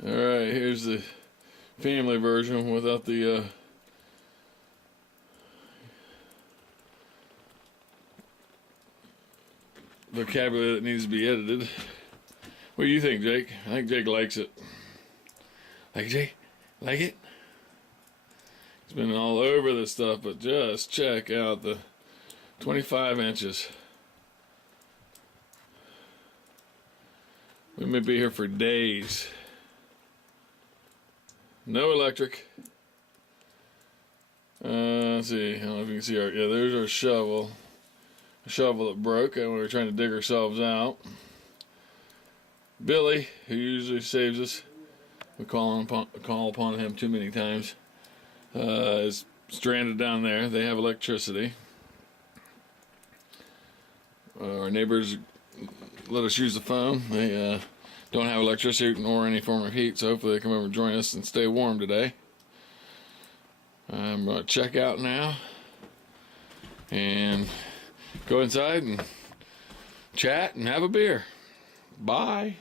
Alright, here's the family version without the vocabulary that needs to be edited. What do you think, Jake? I think Jake likes it. Like Jake? Like it? He's been all over this stuff, but just check out the 25 inches. We may be here for days. No electric. Let's see. I don't know if you can see our. Yeah, there's our shovel. A shovel that broke, and we were trying to dig ourselves out. Billy, who usually saves us, we call upon him too many times, is stranded down there. They have electricity. Our neighbors let us use the phone. They don't have electricity nor any form of heat, so hopefully they come over and join us and stay warm today. I'm going to check out now and go inside and chat and have a beer. Bye.